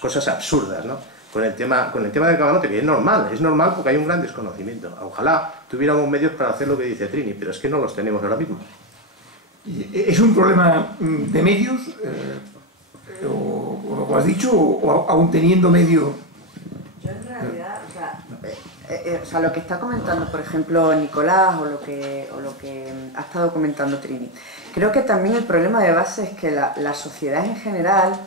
cosas absurdas, ¿no? Con el tema del camalote, que es normal porque hay un gran desconocimiento. Ojalá tuviéramos medios para hacer lo que dice Trini, pero es que no los tenemos ahora mismo. ¿Es un problema de medios, o lo que has dicho, o aún teniendo medios? Yo en realidad, o sea, lo que está comentando, por ejemplo, Nicolás, o lo que ha estado comentando Trini, creo que también el problema de base es que la sociedad en general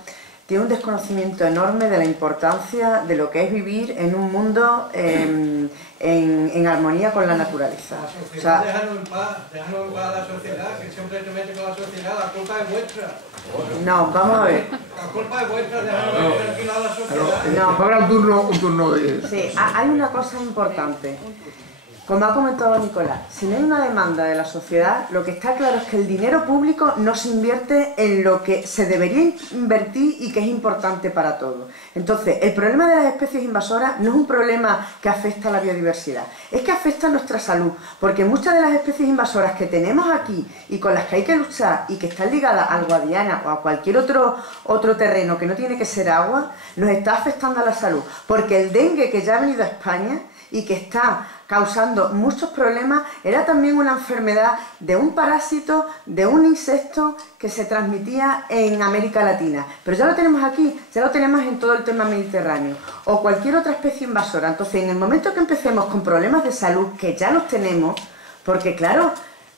tiene un desconocimiento enorme de la importancia de lo que es vivir en un mundo en armonía con la naturaleza. O sea, déjanos en paz a la sociedad, que siempre te metes con la sociedad, la culpa es vuestra. no, vamos a ver. La culpa es vuestra, déjanos tranquila a la sociedad. No. Habrá un turno de... Sí, hay una cosa importante. Como ha comentado Nicolás, si no hay una demanda de la sociedad, lo que está claro es que el dinero público no se invierte en lo que se debería invertir y que es importante para todos. Entonces, el problema de las especies invasoras no es un problema que afecta a la biodiversidad, es que afecta a nuestra salud, porque muchas de las especies invasoras que tenemos aquí y con las que hay que luchar y que están ligadas al Guadiana o a cualquier otro terreno que no tiene que ser agua, nos está afectando a la salud, porque el dengue que ya ha venido a España y que está causando muchos problemas, era también una enfermedad de un parásito, de un insecto que se transmitía en América Latina. Pero ya lo tenemos aquí, ya lo tenemos en todo el tema mediterráneo, o cualquier otra especie invasora. Entonces, en el momento que empecemos con problemas de salud, que ya los tenemos, porque claro,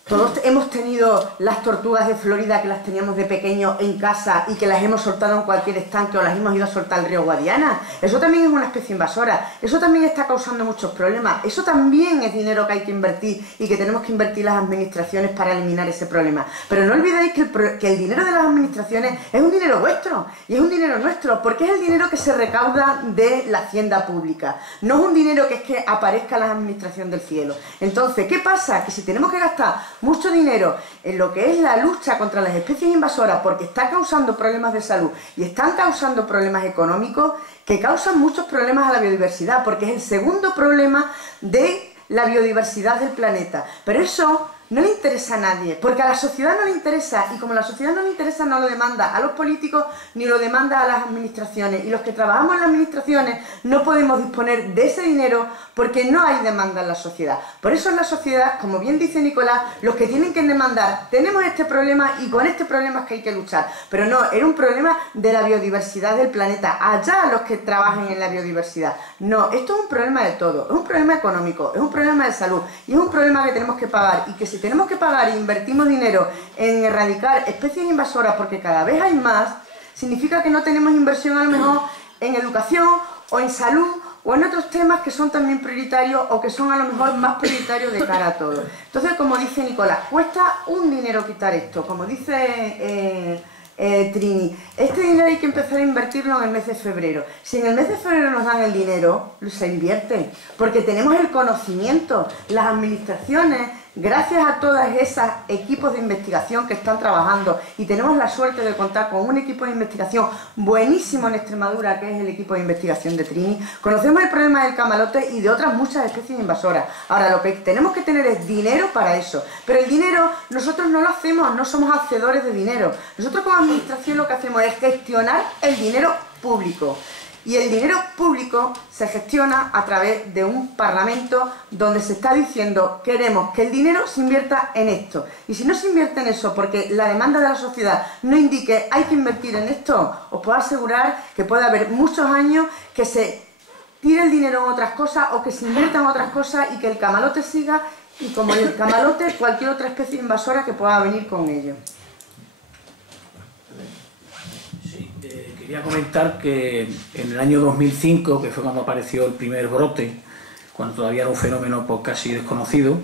todos hemos tenido las tortugas de Florida que las teníamos de pequeño en casa y que las hemos soltado en cualquier estanque o las hemos ido a soltar al río Guadiana. Eso también es una especie invasora, eso también está causando muchos problemas, eso también es dinero que hay que invertir y que tenemos que invertir las administraciones para eliminar ese problema. Pero no olvidéis que el dinero de las administraciones es un dinero vuestro y es un dinero nuestro, porque es el dinero que se recauda de la hacienda pública, no es un dinero que es que aparezca en la administración del cielo. Entonces, ¿qué pasa? Que si tenemos que gastar mucho dinero en lo que es la lucha contra las especies invasoras porque está causando problemas de salud y están causando problemas económicos que causan muchos problemas a la biodiversidad, porque es el segundo problema de la biodiversidad del planeta. Pero eso no le interesa a nadie, porque a la sociedad no le interesa, y como a la sociedad no le interesa, no lo demanda a los políticos ni lo demanda a las administraciones, y los que trabajamos en las administraciones no podemos disponer de ese dinero porque no hay demanda en la sociedad. Por eso en la sociedad, como bien dice Nicolás, los que tienen que demandar, tenemos este problema y con este problema es que hay que luchar, pero no, era un problema de la biodiversidad del planeta, allá los que trabajen en la biodiversidad. No, esto es un problema de todo, es un problema económico, es un problema de salud y es un problema que tenemos que pagar, y que si tenemos que pagar e invertimos dinero en erradicar especies invasoras porque cada vez hay más, significa que no tenemos inversión a lo mejor en educación o en salud o en otros temas que son también prioritarios o que son a lo mejor más prioritarios de cara a todo. Entonces, como dice Nicolás, cuesta un dinero quitar esto, como dice Trini, este dinero hay que empezar a invertirlo en el mes de febrero. Si en el mes de febrero nos dan el dinero, se invierte, porque tenemos el conocimiento, las administraciones, gracias a todos esos equipos de investigación que están trabajando, y tenemos la suerte de contar con un equipo de investigación buenísimo en Extremadura, que es el equipo de investigación de Trini, conocemos el problema del camalote y de otras muchas especies invasoras. Ahora, lo que tenemos que tener es dinero para eso, pero el dinero nosotros no lo hacemos, no somos hacedores de dinero. Nosotros como administración lo que hacemos es gestionar el dinero público. Y el dinero público se gestiona a través de un parlamento donde se está diciendo: queremos que el dinero se invierta en esto. Y si no se invierte en eso porque la demanda de la sociedad no indique hay que invertir en esto, os puedo asegurar que puede haber muchos años que se tire el dinero en otras cosas o que se invierta en otras cosas y que el camalote siga, y como el camalote, cualquier otra especie invasora que pueda venir con ello. Quería comentar que en el año 2005, que fue cuando apareció el primer brote, cuando todavía era un fenómeno pues, casi desconocido,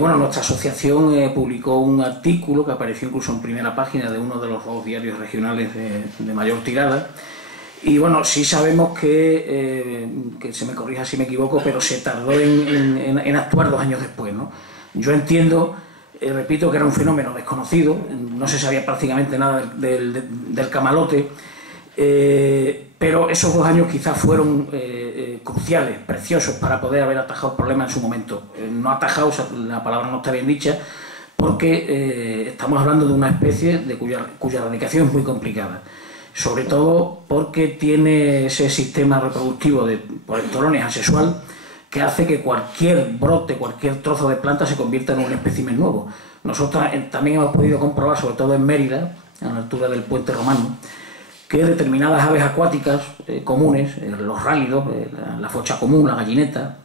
bueno, nuestra asociación publicó un artículo que apareció incluso en primera página de uno de los dos diarios regionales de mayor tirada. Y bueno, sí sabemos que se me corrija si me equivoco, pero se tardó en actuar 2 años después, ¿no? Yo entiendo, repito, que era un fenómeno desconocido, no se sabía prácticamente nada del camalote, pero esos 2 años quizás fueron cruciales, preciosos, para poder haber atajado el problema en su momento. No atajado, la palabra no está bien dicha, porque estamos hablando de una especie cuya erradicación es muy complicada. sobre todo porque tiene ese sistema reproductivo de polentolones asexual que hace que cualquier brote, cualquier trozo de planta se convierta en un espécimen nuevo. Nosotros también hemos podido comprobar, sobre todo en Mérida, a la altura del Puente Romano, que determinadas aves acuáticas comunes, los rálidos, la focha común, la gallineta,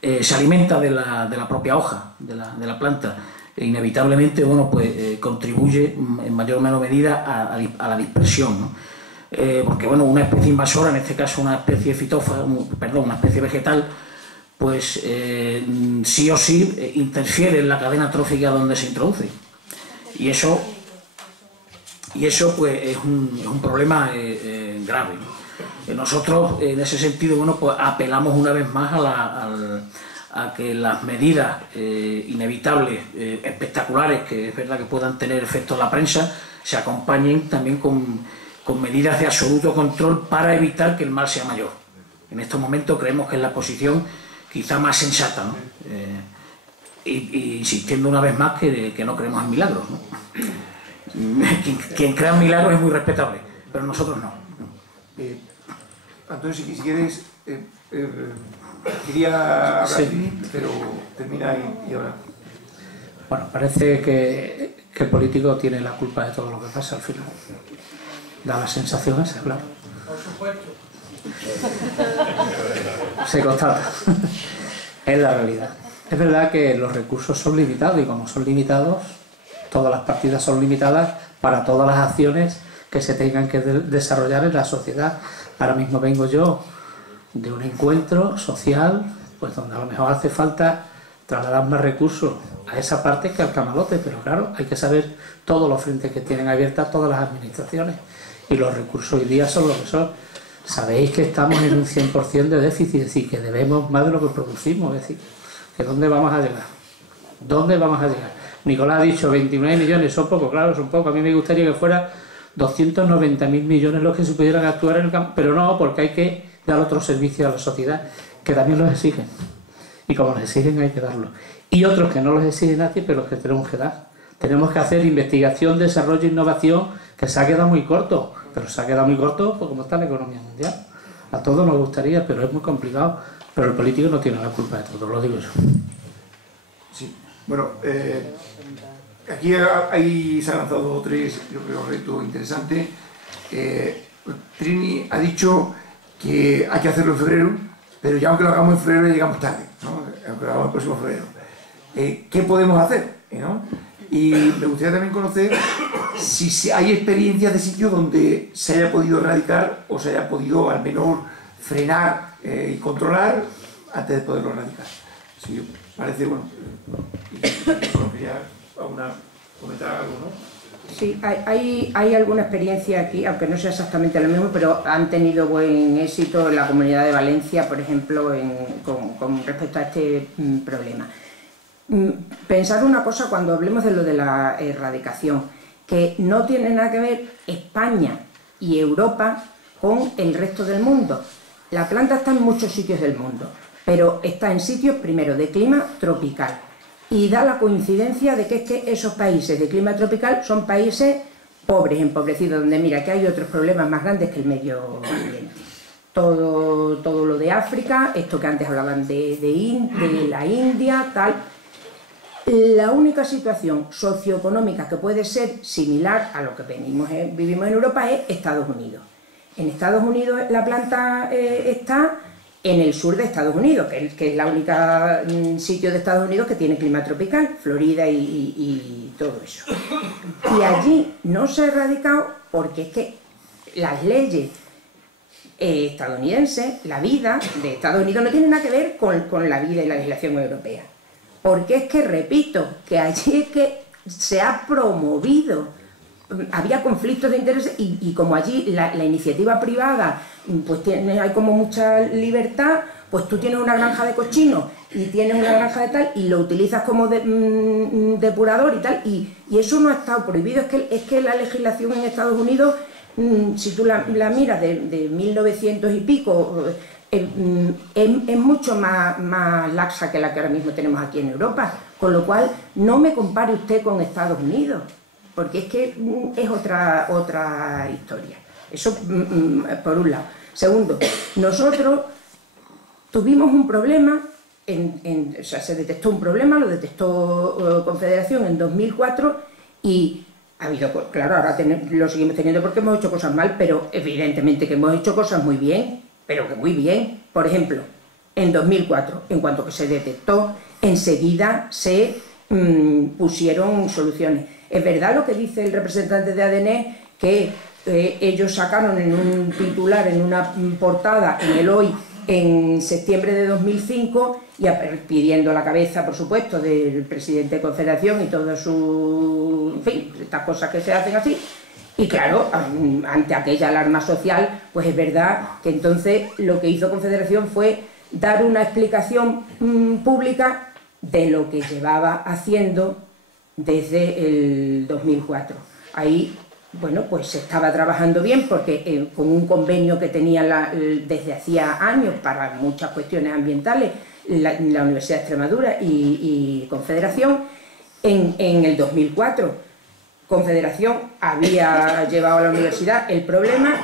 se alimenta de la propia hoja de la planta. Inevitablemente, bueno, pues contribuye en mayor o menor medida a la dispersión, ¿no? Porque, bueno, una especie invasora, en este caso una especie una especie vegetal, pues sí o sí interfiere en la cadena trófica donde se introduce. Y eso pues es un problema grave, ¿no? Nosotros, en ese sentido, bueno, pues apelamos una vez más a que las medidas inevitables, espectaculares, que es verdad que puedan tener efecto en la prensa, se acompañen también con medidas de absoluto control para evitar que el mal sea mayor. En estos momentos creemos que es la posición quizá más sensata, ¿no? Y insistiendo una vez más que no creemos en milagros, ¿no? Quien crea en milagros es muy respetable, pero nosotros no. Antonio, si quieres, quería hablar, sí, pero termina y ahora. Bueno, parece que el político tiene la culpa de todo lo que pasa al final. Da la sensación esa, claro. Por supuesto. Se constata. Es la realidad. Es verdad que los recursos son limitados y como son limitados, todas las partidas son limitadas para todas las acciones que se tengan que desarrollar en la sociedad. Ahora mismo vengo yo de un encuentro social, pues donde a lo mejor hace falta trasladar más recursos a esa parte que al camarote, pero claro, hay que saber todos los frentes que tienen abiertas todas las administraciones y los recursos hoy día son lo que son. Sabéis que estamos en un 100% de déficit, es decir, que debemos más de lo que producimos, es decir, que ¿dónde vamos a llegar? ¿Dónde vamos a llegar? Nicolás ha dicho 29 millones, son poco, claro, son poco. A mí me gustaría que fuera 290.000 millones los que se pudieran actuar en el campo, pero no, porque hay que dar otros servicios a la sociedad, que también los exigen. Y como los exigen hay que darlos. Y otros que no los exige nadie, pero los que tenemos que dar. Tenemos que hacer investigación, desarrollo e innovación, que se ha quedado muy corto. Pero se ha quedado muy corto por cómo está la economía mundial. A todos nos gustaría, pero es muy complicado. Pero el político no tiene la culpa de todo, lo digo yo. Sí, bueno, aquí se han lanzado 2 o 3, yo creo, retos interesantes. Trini ha dicho que hay que hacerlo en febrero, pero ya aunque lo hagamos en febrero llegamos tarde, ¿no? Aunque lo hagamos el próximo febrero. ¿Qué podemos hacer? ¿No? Y me gustaría también conocer si hay experiencias de sitios donde se haya podido erradicar o se haya podido al menos frenar y controlar antes de poderlo erradicar. Sí, parece, bueno, quería comentar algo, ¿no? Sí, hay alguna experiencia aquí, aunque no sea exactamente lo mismo, pero han tenido buen éxito en la Comunidad de Valencia, por ejemplo, con respecto a este problema. Pensar una cosa cuando hablemos de lo de la erradicación, que no tiene nada que ver España y Europa con el resto del mundo. La planta está en muchos sitios del mundo, pero está en sitios, primero, de clima tropical. Y da la coincidencia de que es que esos países de clima tropical son países pobres, empobrecidos, donde mira que hay otros problemas más grandes que el medio ambiente. Todo lo de África, esto que antes hablaban de la India, tal. La única situación socioeconómica que puede ser similar a lo que vivimos en Europa es Estados Unidos. En Estados Unidos la planta está en el sur de Estados Unidos, que es la única sitio de Estados Unidos que tiene clima tropical, Florida y todo eso. Y allí no se ha erradicado porque es que las leyes estadounidenses, la vida de Estados Unidos no tiene nada que ver con la vida y la legislación europea. Porque es que, repito, que allí es que se ha promovido, había conflictos de intereses y como allí la iniciativa privada, pues hay como mucha libertad, pues tú tienes una granja de cochinos y tienes una granja de tal y lo utilizas como depurador y tal, y eso no ha estado prohibido. Es que la legislación en Estados Unidos, si tú la miras de 1900 y pico, es mucho más laxa que la que ahora mismo tenemos aquí en Europa, con lo cual no me compare usted con Estados Unidos, porque es que es otra historia. Eso por un lado. Segundo, nosotros tuvimos un problema, o sea, se detectó un problema, lo detectó Confederación en 2004 y ha habido, claro, ahora lo seguimos teniendo porque hemos hecho cosas mal, pero evidentemente que hemos hecho cosas muy bien, pero que muy bien. Por ejemplo, en 2004, en cuanto que se detectó, enseguida se pusieron soluciones. Es verdad lo que dice el representante de ADN, que ellos sacaron en un titular, en una portada, en el Hoy, en septiembre de 2005, y pidiendo la cabeza, por supuesto, del presidente de Confederación y todo su... en fin, estas cosas que se hacen así. Y claro, ante aquella alarma social, pues es verdad que entonces lo que hizo Confederación fue dar una explicación pública de lo que llevaba haciendo desde el 2004. Ahí, bueno, pues se estaba trabajando bien porque con un convenio que tenía desde hacía años para muchas cuestiones ambientales la Universidad de Extremadura y Confederación, en el 2004 Confederación había llevado a la universidad el problema,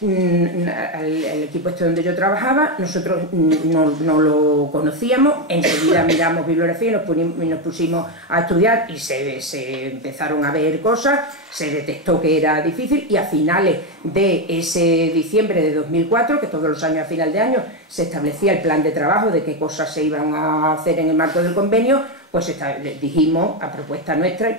el equipo este donde yo trabajaba, nosotros no lo conocíamos, enseguida miramos bibliografía y nos pusimos a estudiar y se empezaron a ver cosas, se detectó que era difícil y a finales de ese diciembre de 2004, que todos los años a final de año se establecía el plan de trabajo de qué cosas se iban a hacer en el marco del convenio, pues dijimos, a propuesta nuestra, y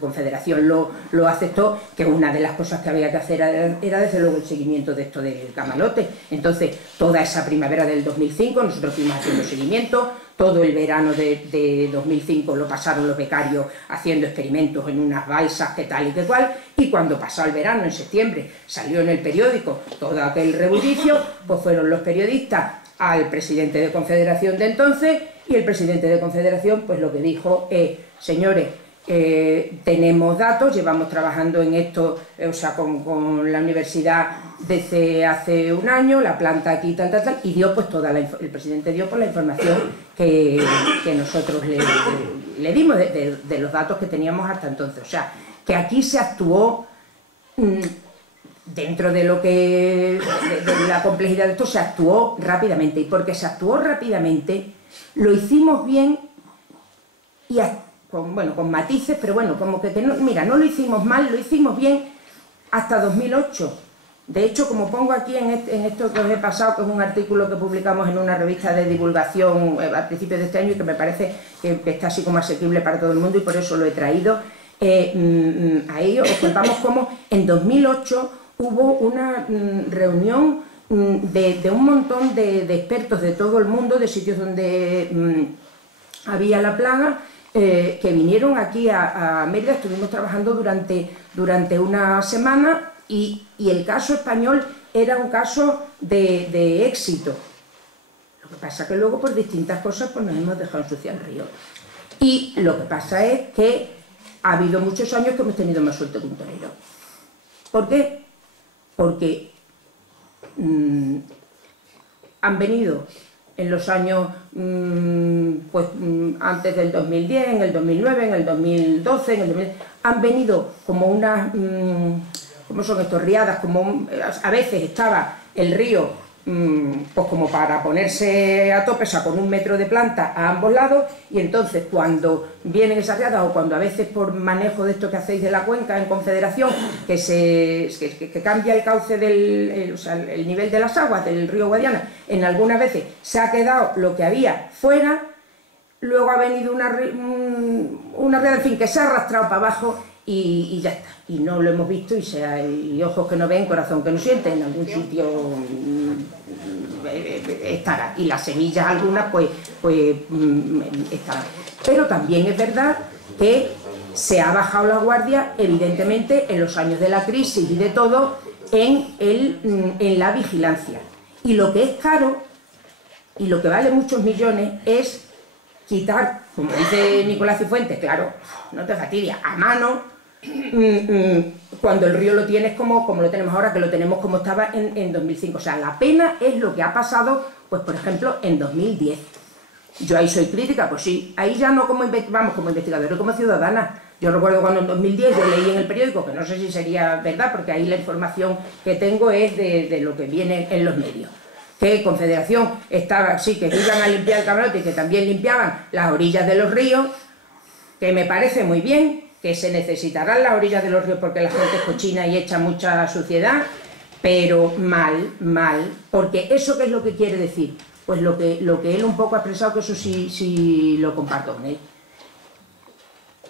Confederación lo aceptó, que una de las cosas que había que hacer era desde luego el seguimiento de esto del camalote. Entonces, toda esa primavera del 2005 nosotros fuimos haciendo seguimiento, todo el verano de 2005 lo pasaron los becarios haciendo experimentos en unas balsas, que tal y que cual, y cuando pasó el verano, en septiembre, salió en el periódico todo aquel rebullicio, pues fueron los periodistas al presidente de Confederación de entonces, y el presidente de Confederación pues lo que dijo es, señores, tenemos datos, llevamos trabajando en esto, o sea, con la universidad desde hace un año, la planta aquí, tal, y dio pues el presidente dio pues la información que nosotros le dimos de los datos que teníamos hasta entonces. O sea, que aquí se actuó dentro de lo que de la complejidad de esto, se actuó rápidamente, y porque se actuó rápidamente lo hicimos bien y con matices, pero bueno, como que mira, no lo hicimos mal, lo hicimos bien hasta 2008. De hecho, como pongo aquí en esto que os he pasado, que es un artículo que publicamos en una revista de divulgación a principios de este año y que me parece que está así como asequible para todo el mundo y por eso lo he traído, ahí os contamos cómo en 2008 hubo una reunión de un montón de expertos de todo el mundo, de sitios donde había la plaga, que vinieron aquí a Mérida. Estuvimos trabajando durante una semana y el caso español era un caso de éxito. Lo que pasa es que luego por distintas cosas pues nos hemos dejado ensuciar el río. Y lo que pasa es que ha habido muchos años que hemos tenido más suerte que un torero. ¿Por qué? Porque han venido en los años antes del 2010, en el 2009, en el 2012, han venido como unas, ¿cómo son estos? Riadas, a veces estaba el río pues como para ponerse a tope, o sea, con 1 metro de planta a ambos lados, y entonces cuando vienen esas riadas, o cuando a veces por manejo de esto que hacéis de la cuenca en Confederación, que cambia el cauce o sea, el nivel de las aguas del río Guadiana, en algunas veces se ha quedado lo que había fuera, luego ha venido una riada, en fin, que se ha arrastrado para abajo y ya está, y no lo hemos visto, y ojos que no ven, corazón que no siente, en algún sitio estará, y las semillas algunas pues estarán. Pero también es verdad que se ha bajado la guardia, evidentemente, en los años de la crisis y de todo, en la vigilancia. Y lo que es caro, y lo que vale muchos millones, es quitar, como dice Nicolás Cifuentes, claro, no te fastidia, a mano, cuando el río lo tienes como lo tenemos ahora, que lo tenemos como estaba en 2005. O sea, la pena es lo que ha pasado, pues por ejemplo, en 2010. Yo ahí soy crítica, pues sí, ahí ya no como investigadora, como ciudadana. Yo recuerdo cuando en 2010 yo leí en el periódico, que no sé si sería verdad, porque ahí la información que tengo es de lo que viene en los medios, que Confederación estaba, sí, que iban a limpiar el camarote y que también limpiaban las orillas de los ríos, que me parece muy bien, que se necesitarán las orillas de los ríos porque la gente es cochina y echa mucha suciedad, pero mal, porque ¿eso qué es lo que quiere decir? Pues lo que él un poco ha expresado, que eso sí lo comparto con él.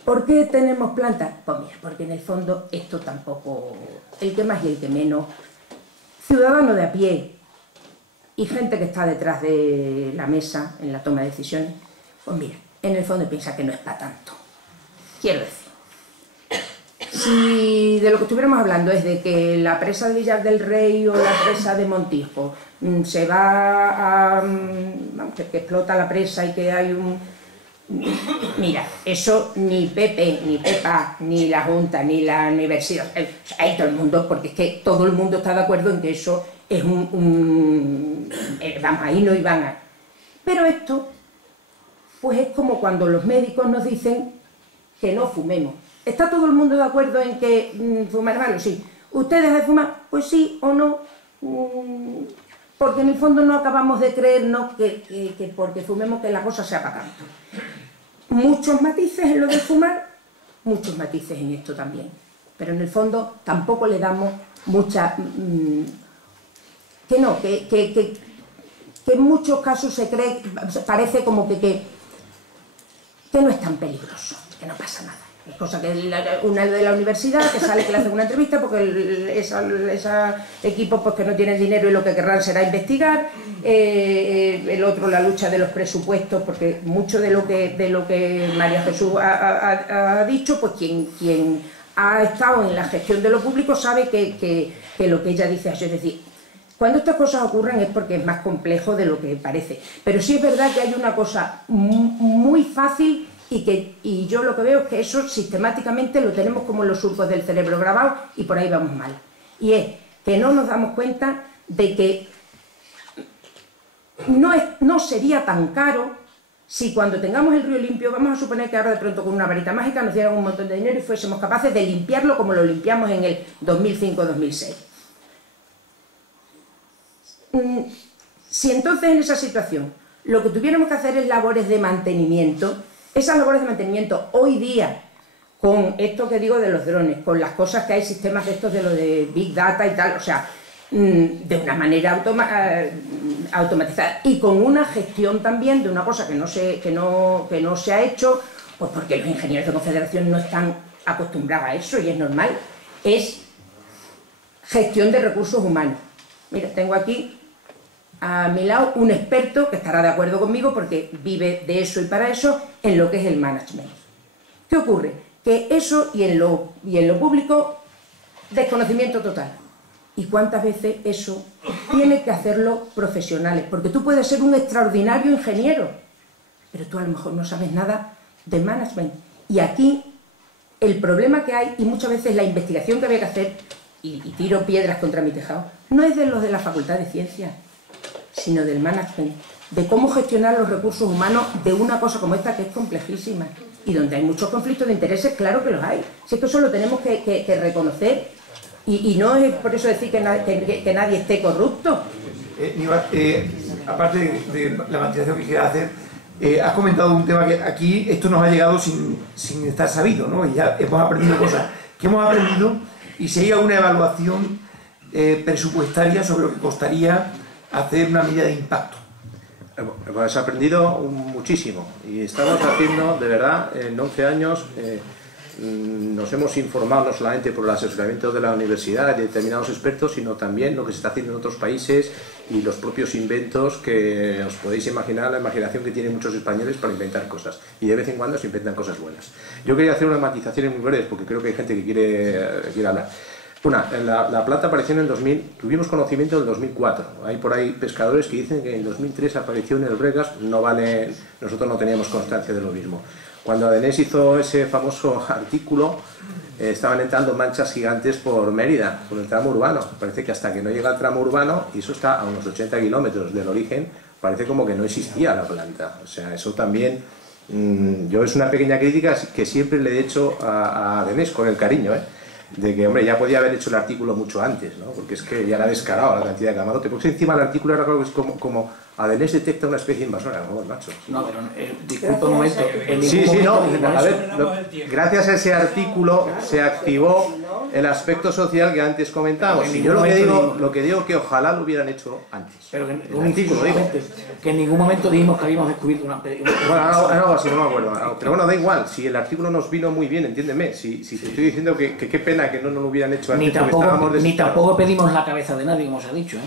¿Por qué tenemos plantas? Pues mira, porque en el fondo esto tampoco, el que más y el que menos, ciudadano de a pie y gente que está detrás de la mesa en la toma de decisiones, pues mira, en el fondo piensa que no es para tanto. Quiero decir, si de lo que estuviéramos hablando es de que la presa de Villar del Rey o la presa de Montijo se va a... que explota la presa y que hay un... Mira, eso ni Pepe, ni Pepa, ni la Junta, ni la Universidad, hay todo el mundo, porque es que todo el mundo está de acuerdo en que eso es vamos, ahí no iban a... Pero esto, pues es como cuando los médicos nos dicen que no fumemos. ¿Está todo el mundo de acuerdo en que fumar es malo? Sí. ¿Ustedes de fumar? Pues sí o no. Porque en el fondo no acabamos de creernos que porque fumemos que la cosa sea para tanto. Muchos matices en lo de fumar, muchos matices en esto también. Pero en el fondo tampoco le damos mucha... que en muchos casos se cree, parece como que no es tan peligroso, que no pasa nada. Es cosa que una de la universidad que sale que le hacen una entrevista porque ese equipo pues que no tienen dinero y lo que querrán será investigar, el otro la lucha de los presupuestos, porque mucho de lo que María Jesús ha dicho, pues quien ha estado en la gestión de lo público sabe que lo que ella dice es decir, cuando estas cosas ocurren es porque es más complejo de lo que parece, pero sí es verdad que hay una cosa muy fácil y yo lo que veo es que eso sistemáticamente lo tenemos como en los surcos del cerebro grabado y por ahí vamos mal. Y es que no nos damos cuenta de que no sería tan caro si cuando tengamos el río limpio, vamos a suponer que ahora de pronto con una varita mágica nos dieran un montón de dinero y fuésemos capaces de limpiarlo como lo limpiamos en el 2005-2006. Si entonces en esa situación lo que tuviéramos que hacer es labores de mantenimiento, esas labores de mantenimiento hoy día, con esto que digo de los drones, con las cosas que hay, sistemas de estos de lo de Big Data y tal, o sea, de una manera automatizada y con una gestión también de una cosa que no se ha hecho, pues porque los ingenieros de Confederación no están acostumbrados a eso y es normal, es gestión de recursos humanos. Mira, tengo aquí a mi lado un experto que estará de acuerdo conmigo porque vive de eso y para eso en lo que es el management. ¿Qué ocurre? Que eso y en lo público, desconocimiento total. ¿Y cuántas veces eso tiene que hacerlo profesionales? Porque tú puedes ser un extraordinario ingeniero, pero tú a lo mejor no sabes nada de management. Y aquí el problema que hay, y muchas veces la investigación que había que hacer, y tiro piedras contra mi tejado, no es de los de la Facultad de Ciencias, sino del management, de cómo gestionar los recursos humanos de una cosa como esta que es complejísima y donde hay muchos conflictos de intereses, claro que los hay. Si es que eso lo tenemos que reconocer y no es por eso decir que nadie esté corrupto. Aparte de la matización que quieras hacer, has comentado un tema que aquí esto nos ha llegado sin estar sabido, ¿no? Y ya hemos aprendido cosas que hemos aprendido y si hay alguna evaluación presupuestaria sobre lo que costaría hacer una medida de impacto. Hemos aprendido muchísimo y estamos haciendo, de verdad, en 11 años nos hemos informado no solamente por el asesoramiento de la universidad y de determinados expertos, sino también lo que se está haciendo en otros países y los propios inventos que os podéis imaginar, la imaginación que tienen muchos españoles para inventar cosas y de vez en cuando se inventan cosas buenas. Yo quería hacer unas matizaciones muy breves porque creo que hay gente que quiere hablar. Una, la plata apareció en el 2000, tuvimos conocimiento en el 2004. Hay por ahí pescadores que dicen que en el 2003 apareció en el Bregas, no vale, nosotros no teníamos constancia de lo mismo. Cuando Adenés hizo ese famoso artículo, estaban entrando manchas gigantes por Mérida, por el tramo urbano. Parece que hasta que no llega el tramo urbano, y eso está a unos 80 kilómetros del origen, parece como que no existía la planta. O sea, eso también Yo es una pequeña crítica que siempre le he hecho a Denés, con el cariño, de que, hombre, ya podía haber hecho el artículo mucho antes, ¿no? Porque es que ya era descarado la cantidad de camalote. Porque encima el artículo era algo que es como Adenés detecta una especie invasora, ¿no, macho? No, pero disculpa un momento. Sí, no, a ver, gracias a ese artículo se activó el aspecto social que antes comentábamos. Y yo lo que digo que ojalá lo hubieran hecho antes. Pero que, el artículo, digo. Que en ningún momento dijimos que habíamos descubierto una... Bueno, algo así, no me acuerdo. Pero bueno, da igual, si el artículo nos vino muy bien, entiéndeme. Si te estoy diciendo que qué pena que no nos lo hubieran hecho antes. Ni tampoco pedimos la cabeza de nadie, como se ha dicho, ¿eh?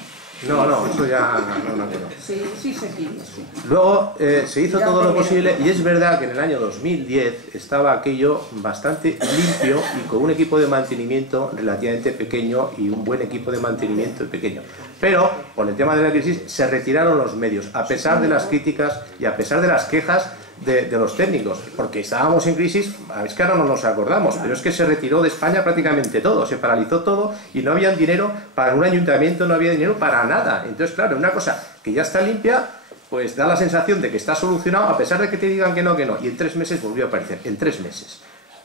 No, eso ya no me acuerdo. Sí se pide, sí. Luego se hizo todo lo posible y es verdad que en el año 2010 estaba aquello bastante limpio y con un equipo de mantenimiento relativamente pequeño y un buen equipo de mantenimiento pequeño. Pero con el tema de la crisis se retiraron los medios, a pesar de las críticas y a pesar de las quejas de los técnicos, porque estábamos en crisis, es que ahora no nos acordamos, pero es que se retiró de España prácticamente todo, se paralizó todo y no había dinero para un ayuntamiento, no había dinero para nada. Entonces, claro, una cosa que ya está limpia, pues da la sensación de que está solucionado, a pesar de que te digan que no, y en 3 meses volvió a aparecer, en 3 meses.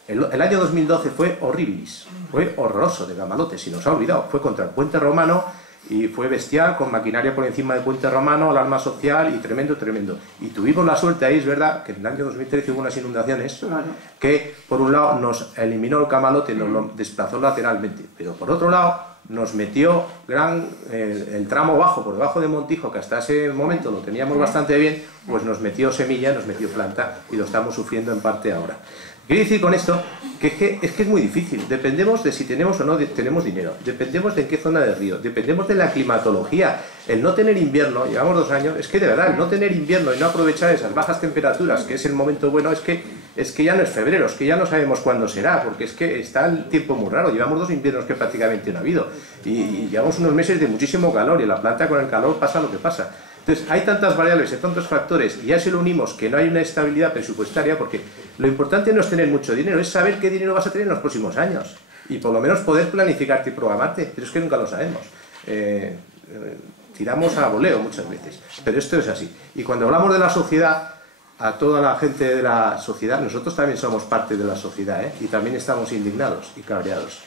El año 2012 fue horribilis, fue horroroso de Camalote, si nos ha olvidado, fue contra el puente romano, y fue bestial, con maquinaria por encima del puente romano, alarma social y tremendo. Y tuvimos la suerte, ahí es verdad, que en el año 2013 hubo unas inundaciones que, por un lado, nos eliminó el Camalote, nos lo desplazó lateralmente, pero por otro lado, nos metió el tramo bajo, por debajo de Montijo, que hasta ese momento lo teníamos bastante bien, pues nos metió semilla, nos metió planta y lo estamos sufriendo en parte ahora. Quiero decir con esto que es muy difícil, dependemos de si tenemos o no tenemos dinero, dependemos de en qué zona del río, dependemos de la climatología, el no tener invierno, llevamos 2 años, es que de verdad, el no tener invierno y no aprovechar esas bajas temperaturas, que es el momento bueno, es que ya no es febrero, es que ya no sabemos cuándo será, porque es que está el tiempo muy raro, llevamos 2 inviernos que prácticamente no ha habido, y llevamos unos meses de muchísimo calor, y en la planta con el calor pasa lo que pasa. Entonces, hay tantas variables y tantos factores, y ya se lo unimos que no hay una estabilidad presupuestaria, porque lo importante no es tener mucho dinero, es saber qué dinero vas a tener en los próximos años, y por lo menos poder planificarte y programarte, pero es que nunca lo sabemos. Tiramos a voleo muchas veces, pero esto es así. Y cuando hablamos de la sociedad, a toda la gente de la sociedad, nosotros también somos parte de la sociedad, y también estamos indignados y cabreados.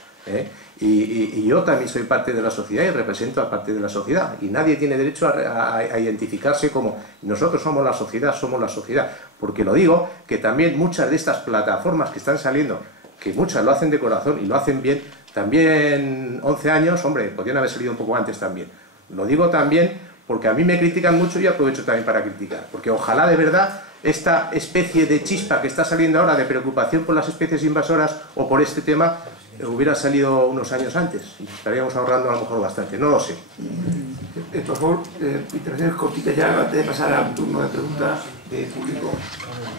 Y yo también soy parte de la sociedad y represento a parte de la sociedad, y nadie tiene derecho a identificarse como nosotros somos la sociedad, porque lo digo, que también muchas de estas plataformas que están saliendo, que muchas lo hacen de corazón y lo hacen bien, también 11 años, hombre, podrían haber salido un poco antes también. Lo digo también porque a mí me critican mucho y aprovecho también para criticar, porque ojalá de verdad esta especie de chispa que está saliendo ahora de preocupación por las especies invasoras o por este tema hubiera salido unos años antes y estaríamos ahorrando a lo mejor bastante, no lo sé. Por favor, intervenciones cortitas ya antes de pasar al turno de preguntas de público.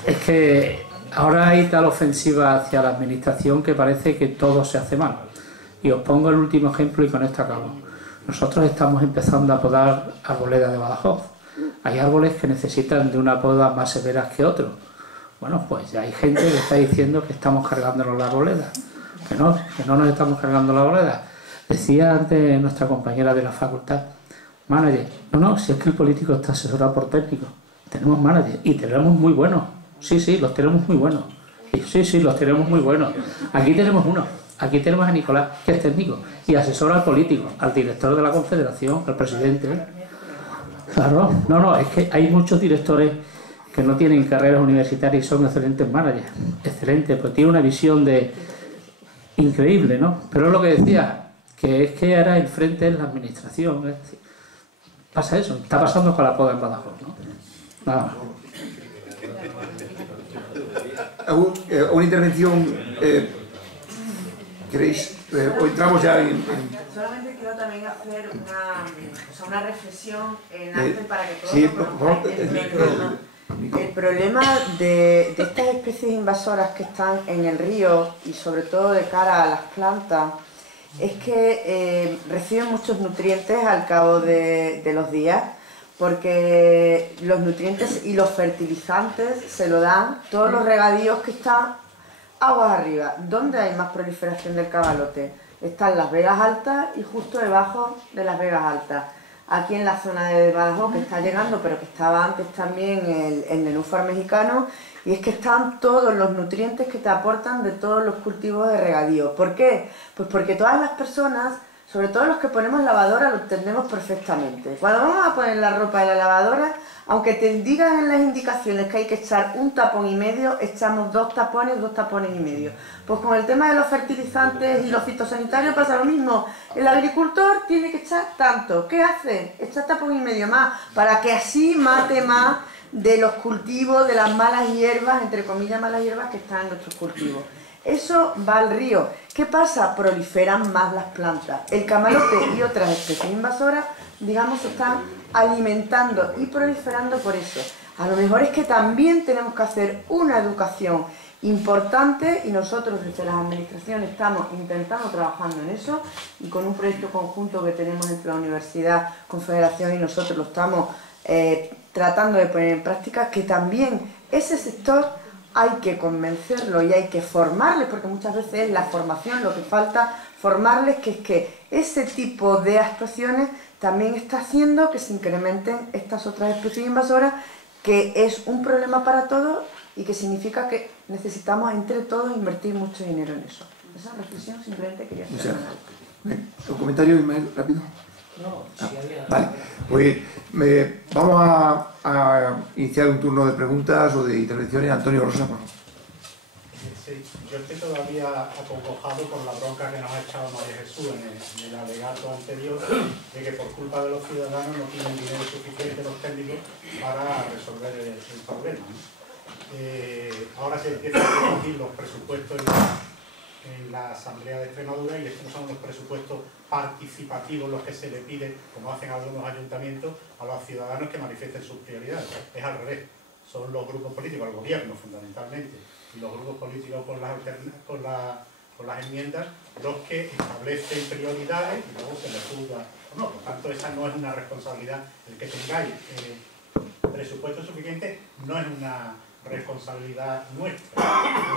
Es que ahora hay tal ofensiva hacia la administración que parece que todo se hace mal. Y os pongo el último ejemplo y con esto acabo. Nosotros estamos empezando a podar arboledas de Badajoz. Hay árboles que necesitan de una poda más severas que otros. Bueno, pues ya hay gente que está diciendo que estamos cargándonos la arboleda. Que no nos estamos cargando la arboleda. Decía antes nuestra compañera de la facultad, manager, si es que el político está asesorado por técnicos. Tenemos manager y tenemos muy buenos. Sí, los tenemos muy buenos. Sí, los tenemos muy buenos. Aquí tenemos uno. Aquí tenemos a Nicolás, que es técnico, y asesora al político, al director de la Confederación, al presidente. Claro, es que hay muchos directores que no tienen carreras universitarias y son excelentes managers. Excelentes, pues tiene una visión increíble, ¿no? Pero es lo que decía, que es que ahora el frente es la administración. Es decir, pasa eso, está pasando con la poda en Badajoz, ¿no? Nada más. ¿Alguna intervención? ¿Queréis? O entramos ya en... Solamente quiero también hacer una reflexión en arte para que todos sí, el problema de estas especies invasoras que están en el río y sobre todo de cara a las plantas es que reciben muchos nutrientes al cabo de los días, porque los nutrientes y los fertilizantes se lo dan todos los regadíos que están aguas arriba. ¿Dónde hay más proliferación del camalote? Están las Vegas Altas y justo debajo de las Vegas Altas. aquí en la zona de Badajoz, que está llegando, pero que estaba antes también el nenúfar mexicano, y es que están todos los nutrientes que te aportan de todos los cultivos de regadío. ¿Por qué? Pues porque todas las personas, sobre todo los que ponemos lavadora, lo entendemos perfectamente. Cuando vamos a poner la ropa en la lavadora, aunque te digan en las indicaciones que hay que echar 1,5 tapones, echamos 2 tapones, 2,5 tapones. Pues con el tema de los fertilizantes y los fitosanitarios pasa lo mismo. El agricultor tiene que echar tanto. ¿Qué hace? Echa 1,5 tapones más, para que así mate más de los cultivos, de las malas hierbas, entre comillas malas hierbas que están en nuestros cultivos. Eso va al río. ¿Qué pasa? Proliferan más las plantas. El camalote y otras especies invasoras, digamos, se están alimentando y proliferando por eso. A lo mejor es que también tenemos que hacer una educación importante, y nosotros desde las administraciones estamos intentando, trabajando en eso, y con un proyecto conjunto que tenemos entre la universidad, Confederación y nosotros lo estamos tratando de poner en práctica, que también ese sector hay que convencerlo y hay que formarles, porque muchas veces es la formación lo que falta, formarles, que es que ese tipo de actuaciones también está haciendo que se incrementen estas otras especies invasoras, que es un problema para todos y que significa que necesitamos entre todos invertir mucho dinero en eso. Esa reflexión simplemente quería hacer. ¿Un comentario, Ismael, rápido? No, sí había... Vale, pues vamos a iniciar un turno de preguntas o de intervenciones. Antonio Rosa, por favor. Sí, yo estoy todavía acongojado con la bronca que nos ha echado María Jesús en el alegato anterior, de que por culpa de los ciudadanos no tienen dinero suficiente los técnicos para resolver el problema, ¿no? Ahora se empiezan a discutir los presupuestos en la Asamblea de Extremadura, y estos son los presupuestos participativos los que se le pide, como hacen algunos ayuntamientos, a los ciudadanos que manifiesten sus prioridades. Es al revés, son los grupos políticos, el gobierno fundamentalmente, y los grupos políticos con las enmiendas, los que establecen prioridades y luego se les juzga o no. Por tanto, esa no es una responsabilidad. El que tengáis presupuesto suficiente no es una responsabilidad nuestra.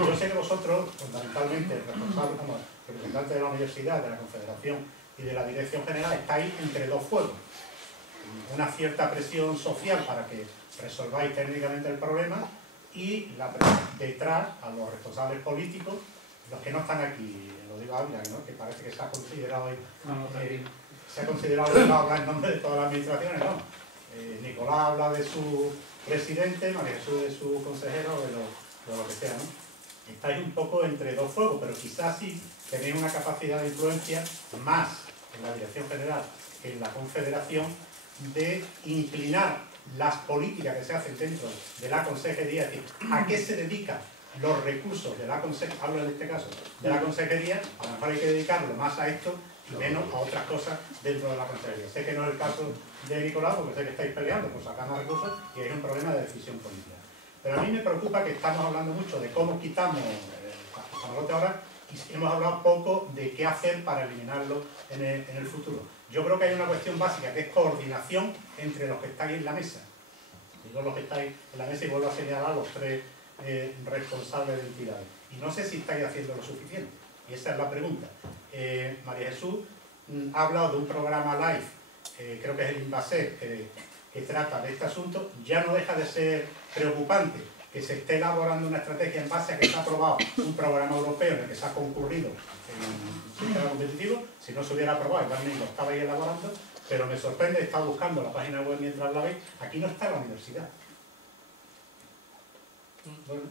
Yo sé que vosotros, fundamentalmente, responsables como representantes de la universidad, de la Confederación y de la Dirección General, estáis entre dos fuegos. Una cierta presión social para que resolváis técnicamente el problema, y detrás a los responsables políticos, los que no están aquí, lo digo Ávila, ¿no? Que parece que se ha considerado que no habla en nombre de todas las administraciones, no. Nicolás habla de su presidente, María Jesús de su consejero, de lo que sea, ¿no? Estáis un poco entre dos fuegos, pero quizás sí tenéis una capacidad de influencia más en la Dirección General que en la Confederación, de inclinar las políticas que se hacen dentro de la consejería, es decir, a qué se dedican los recursos de la consejería, hablo en este caso de la consejería, a lo mejor hay que dedicarlo más a esto y menos a otras cosas dentro de la consejería. Sé que no es el caso de Nicolás, porque sé que estáis peleando por sacar más recursos y hay un problema de decisión política. Pero a mí me preocupa que estamos hablando mucho de cómo quitamos el camarote ahora, y hemos hablado poco de qué hacer para eliminarlo en el futuro. Yo creo que hay una cuestión básica, que es coordinación entre los que estáis en la mesa. Digo los que estáis en la mesa, y vuelvo a señalar a los tres responsables de entidades. Y no sé si estáis haciendo lo suficiente. Y esa es la pregunta. María Jesús ha hablado de un programa live, creo que es el INVASER, que trata de este asunto. Ya no deja de ser preocupante que se esté elaborando una estrategia en base a que se ha aprobado un programa europeo en el que se ha concurrido en un sistema competitivo. Si no se hubiera aprobado, igualmente lo estabais elaborando, pero me sorprende, he estado buscando la página web mientras la veis, aquí no está la universidad. Bueno,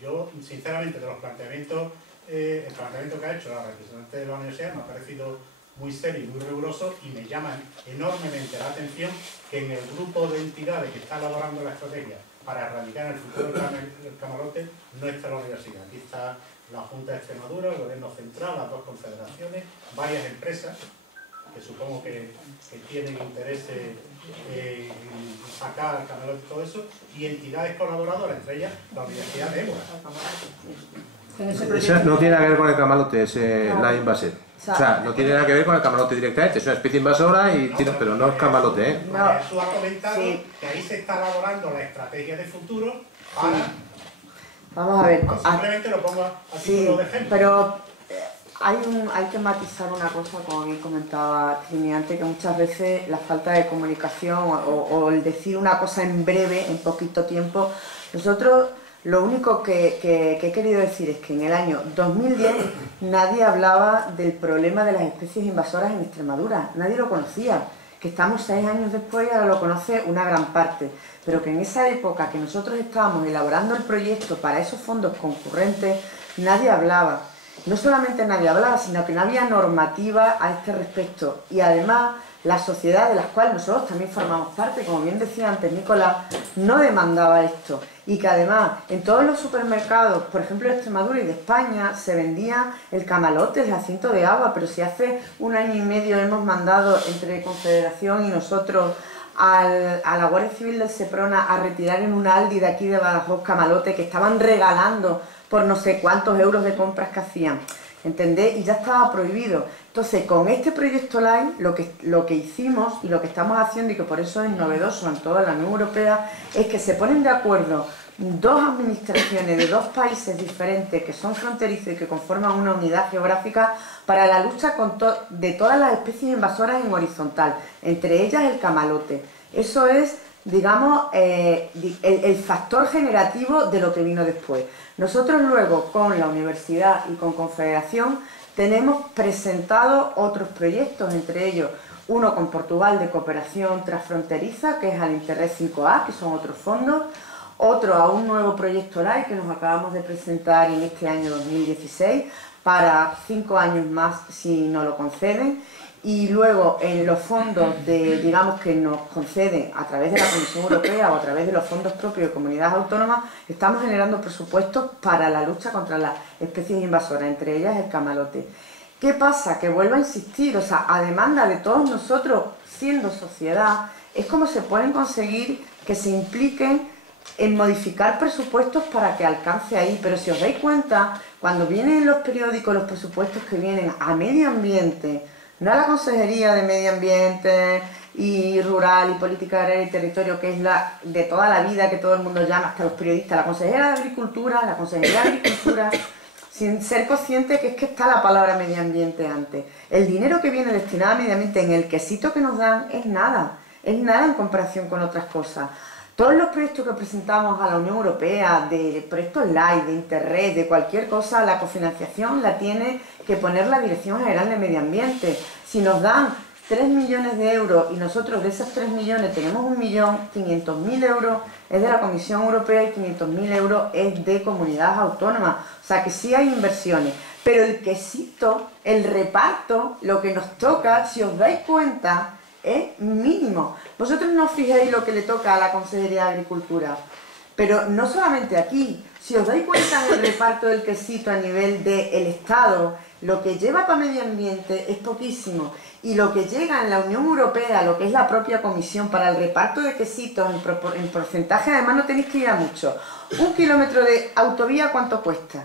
yo sinceramente de los planteamientos, el planteamiento que ha hecho la representante de la universidad me ha parecido muy serio y muy riguroso, y me llama enormemente la atención que en el grupo de entidades que está elaborando la estrategia para erradicar el futuro del camarote no está la universidad. Aquí está la Junta de Extremadura, el Gobierno Central, las dos confederaciones, varias empresas que supongo que tienen interés en sacar el camarote y todo eso, y entidades colaboradoras, entre ellas la Universidad de Évora. Eso no tiene nada que ver con el camarote, es la invasión. O sea, no tiene nada que ver con el camarote directamente, es una especie invasora, pero no es camarote, ¿eh? Jesús ha comentado que ahí se está elaborando la estrategia de futuro para... Vamos a ver. Simplemente lo pongo a título de ejemplo. Pero hay que matizar una cosa, como bien comentaba Trini antes, que muchas veces la falta de comunicación o el decir una cosa en breve, en poquito tiempo. Nosotros lo único que he querido decir es que en el año 2010 nadie hablaba del problema de las especies invasoras en Extremadura, nadie lo conocía, que estamos 6 años después y ahora lo conoce una gran parte, pero que en esa época que nosotros estábamos elaborando el proyecto para esos fondos concurrentes, nadie hablaba. No solamente nadie hablaba, sino que no había normativa a este respecto. Y además, la sociedad de la cual nosotros también formamos parte, como bien decía antes Nicolás, no demandaba esto. Y que además, en todos los supermercados, por ejemplo de Extremadura y de España, se vendía el camalote, el jacinto de agua, pero si hace 1 año y medio hemos mandado entre Confederación y nosotros a la Guardia Civil del Seprona a retirar en un Aldi de aquí de Badajoz camalote que estaban regalando por no sé cuántos euros de compras que hacían, ¿entendés? Y ya estaba prohibido. Entonces, con este proyecto LIFE, lo que hicimos y lo que estamos haciendo, y que por eso es novedoso en toda la Unión Europea, es que se ponen de acuerdo 2 administraciones de 2 países diferentes que son fronterizos y que conforman una unidad geográfica para la lucha de todas las especies invasoras en horizontal, entre ellas el camalote. Eso es, digamos, el factor generativo de lo que vino después. Nosotros luego, con la universidad y con Confederación, tenemos presentado otros proyectos, entre ellos uno con Portugal de cooperación transfronteriza, que es al Interreg 5A, que son otros fondos, otro a un nuevo proyecto LIFE que nos acabamos de presentar en este año 2016, para 5 años más si nos lo conceden, y luego en los fondos digamos que nos conceden a través de la Comisión Europea o a través de los fondos propios de comunidades autónomas, estamos generando presupuestos para la lucha contra las especies invasoras, entre ellas el camalote. ¿Qué pasa? Que vuelvo a insistir, o sea, a demanda de todos nosotros, siendo sociedad, es como se pueden conseguir que se impliquen en modificar presupuestos para que alcance ahí. Pero si os dais cuenta, cuando vienen en los periódicos los presupuestos que vienen a medio ambiente, no a la Consejería de Medio Ambiente y Rural y Política Agraria y Territorio, que es la de toda la vida, que todo el mundo llama, hasta los periodistas, la Consejera de Agricultura, la Consejería de Agricultura, sin ser consciente que es que está la palabra medio ambiente antes. El dinero que viene destinado a medio ambiente en el quesito que nos dan es nada en comparación con otras cosas. Todos los proyectos que presentamos a la Unión Europea, de proyectos LIFE, de Interreg, de cualquier cosa, la cofinanciación la tiene que poner la Dirección General de Medio Ambiente. Si nos dan 3 millones de euros y nosotros de esos 3 millones tenemos 1.500.000 euros, es de la Comisión Europea y 500.000 euros es de comunidades autónomas. O sea que sí hay inversiones, pero el quesito, el reparto, lo que nos toca, si os dais cuenta, es mínimo. Vosotros no os fijéis lo que le toca a la Consejería de Agricultura, pero no solamente aquí. Si os dais cuenta en el reparto del quesito a nivel del Estado, lo que lleva para medio ambiente es poquísimo, y lo que llega en la Unión Europea, lo que es la propia Comisión para el reparto de quesitos en porcentaje, además no tenéis que ir a mucho. 1 kilómetro de autovía, ¿cuánto cuesta?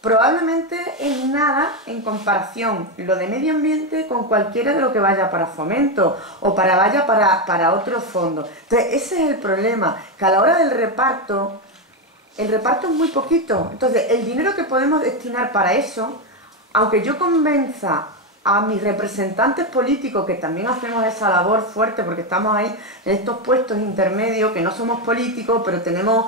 Probablemente es nada en comparación lo de medio ambiente con cualquiera de lo que vaya para fomento o vaya para otros fondos. Entonces ese es el problema, que a la hora del reparto, el reparto es muy poquito. Entonces el dinero que podemos destinar para eso, aunque yo convenza a mis representantes políticos, que también hacemos esa labor fuerte porque estamos ahí en estos puestos intermedios, que no somos políticos, pero tenemos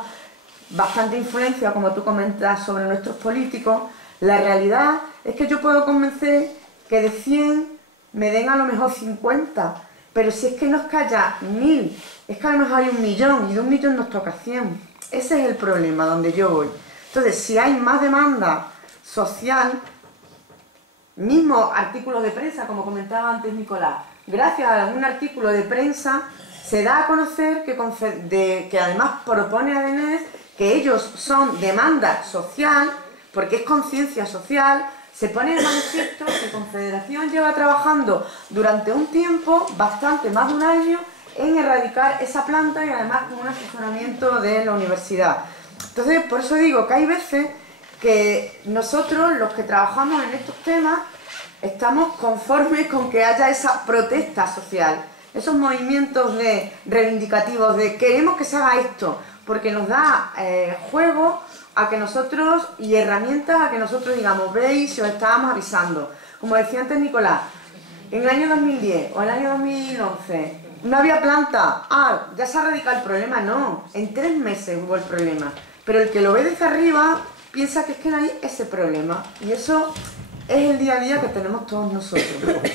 bastante influencia, como tú comentas, sobre nuestros políticos, la realidad es que yo puedo convencer que de 100 me den a lo mejor 50, pero si es que nos calla 1000, es que a lo mejor hay 1 millón y de 1 millón nos toca 100. Ese es el problema donde yo voy. Entonces, si hay más demanda social, mismo artículos de prensa, como comentaba antes Nicolás, gracias a algún artículo de prensa se da a conocer que además propone ADNES que ellos son demanda social, porque es conciencia social. Se pone de manifiesto que Confederación lleva trabajando durante un tiempo, bastante más de 1 año, en erradicar esa planta y además con un asesoramiento de la universidad. Entonces, por eso digo que hay veces que nosotros, los que trabajamos en estos temas, estamos conformes con que haya esa protesta social, esos movimientos reivindicativos de queremos que se haga esto, porque nos da juego a que nosotros, y herramientas a que nosotros digamos, veis, si os estábamos avisando. Como decía antes Nicolás, en el año 2010 o en el año 2011, no había planta, ya se ha radicado el problema, no, en 3 meses hubo el problema. Pero el que lo ve desde arriba piensa que es que no hay ese problema, y eso es el día a día que tenemos todos nosotros.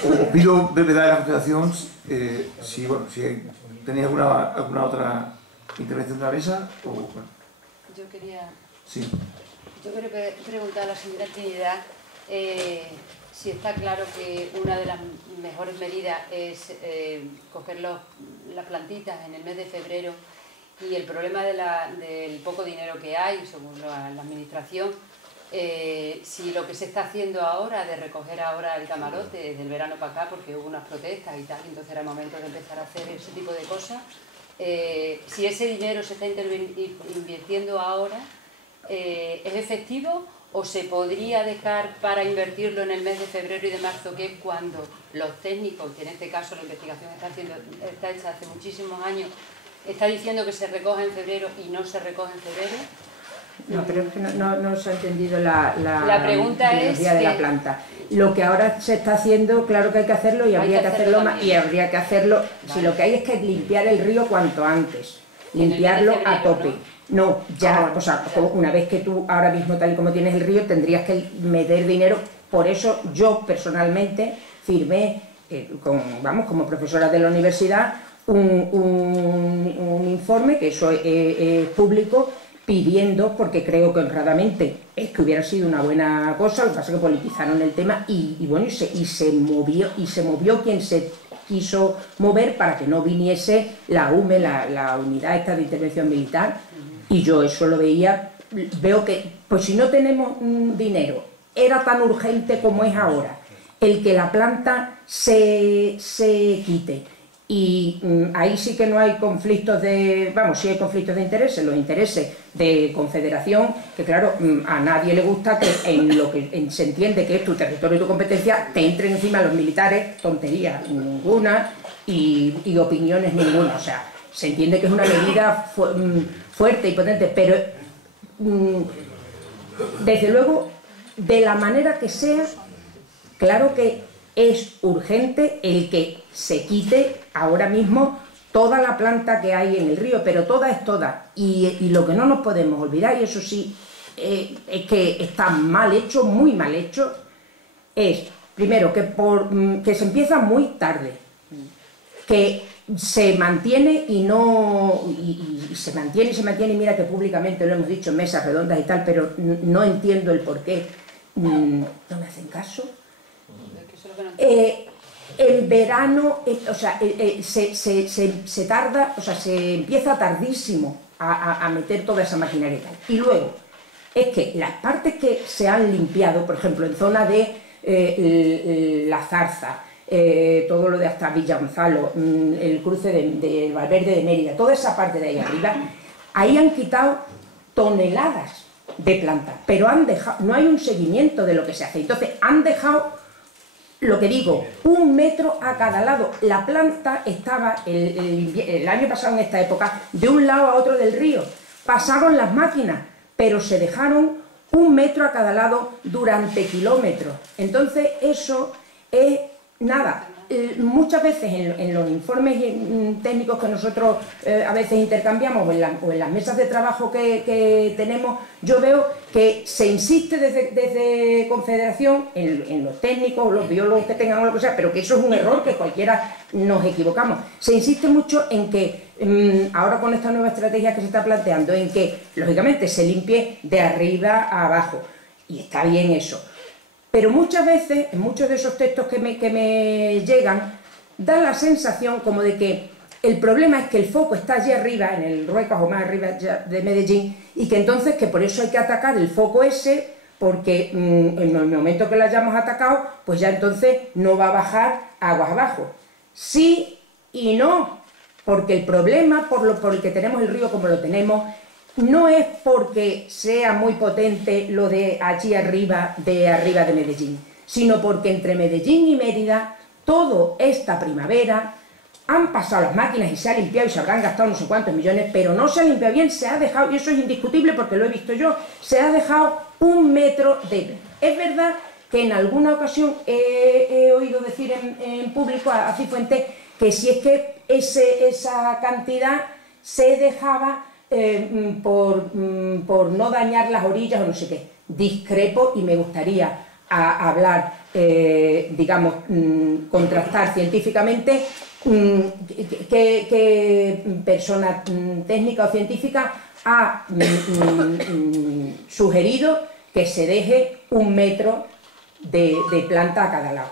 Os pido brevedad de la conversación, si tenéis alguna otra intervención de la mesa. Yo quería... Sí. Yo creo que preguntar a la señora Trinidad si está claro que una de las mejores medidas es coger las plantitas en el mes de febrero, y el problema del poco dinero que hay, según la administración, si lo que se está haciendo ahora, de recoger ahora el camarote desde el verano para acá, porque hubo unas protestas y tal, y entonces era el momento de empezar a hacer ese tipo de cosas, si ese dinero se está invirtiendo ahora, ¿es efectivo o se podría dejar para invertirlo en el mes de febrero y de marzo, que es cuando los técnicos, que en este caso la investigación está hecha hace muchísimos años, está diciendo que se recoge en febrero y no se recoge en febrero? No, pero es que no se ha entendido la pregunta biología de la planta. Lo que ahora se está haciendo, claro que hay que hacerlo, y habría que hacerlo más, y habría que hacerlo, si lo que hay es que limpiar el río cuanto antes, limpiarlo a tope. No, ya, o sea, una vez que tú ahora mismo, tal y como tienes el río, tendrías que meter dinero. Por eso yo personalmente firmé, como profesora de la universidad, un informe, que eso es público, pidiendo, porque creo que honradamente es que hubiera sido una buena cosa, lo que pasa es que politizaron el tema y se movió quien se quiso mover para que no viniese la UME, la unidad esta de intervención militar, y yo eso lo veo que, pues si no tenemos dinero, era tan urgente como es ahora el que la planta se quite. Y ahí sí que no hay conflictos sí hay conflictos de intereses, los intereses de confederación, que claro, a nadie le gusta que en lo que se entiende que es tu territorio y tu competencia, te entren encima los militares, tonterías ninguna y opiniones ninguna. O sea, se entiende que es una medida fuerte y potente, pero desde luego, de la manera que sea, claro que es urgente el que se quite ahora mismo toda la planta que hay en el río, pero toda es toda. Y lo que no nos podemos olvidar, y eso sí, es que está mal hecho, muy mal hecho, es, primero, que se empieza muy tarde, que se mantiene y se mantiene, y mira que públicamente lo hemos dicho en mesas redondas y tal, pero no entiendo el por qué no me hacen caso. El verano, se tarda, o sea, se empieza tardísimo a meter toda esa maquinaria. Y luego, es que las partes que se han limpiado, por ejemplo, en zona de La Zarza, todo lo de hasta Villa Gonzalo, el cruce del Valverde de Mérida, toda esa parte de ahí arriba, ahí han quitado toneladas de planta, pero no hay un seguimiento de lo que se hace. Entonces, han dejado, lo que digo, 1 metro a cada lado. La planta estaba el año pasado en esta época de un lado a otro del río. Pasaron las máquinas, pero se dejaron 1 metro a cada lado durante kilómetros. Entonces eso es nada. Muchas veces en los informes técnicos que nosotros a veces intercambiamos o en las mesas de trabajo que tenemos, yo veo que se insiste desde Confederación en los técnicos, los biólogos que tengan o lo que sea, pero que eso es un error, que cualquiera nos equivocamos. Se insiste mucho en que ahora con esta nueva estrategia que se está planteando, en que lógicamente se limpie de arriba a abajo, y está bien eso. Pero muchas veces, en muchos de esos textos que me llegan, da la sensación como de que el problema es que el foco está allí arriba, en el Ruecas o más arriba de Medellín, y que entonces que por eso hay que atacar el foco ese, porque en el momento que lo hayamos atacado, pues ya entonces no va a bajar aguas abajo. Sí y no, porque el problema por el que tenemos el río como lo tenemos, no es porque sea muy potente lo de allí arriba de Medellín, sino porque entre Medellín y Mérida, toda esta primavera, han pasado las máquinas y se ha limpiado y se habrán gastado no sé cuántos millones, pero no se ha limpiado bien, se ha dejado, y eso es indiscutible porque lo he visto yo, se ha dejado 1 metro de... Es verdad que en alguna ocasión he oído decir en público a Cifuentes que si es que esa cantidad se dejaba por no dañar las orillas o no sé qué. Discrepo y me gustaría hablar, digamos, contrastar científicamente qué persona técnica o científica ha sugerido que se deje 1 metro de planta a cada lado.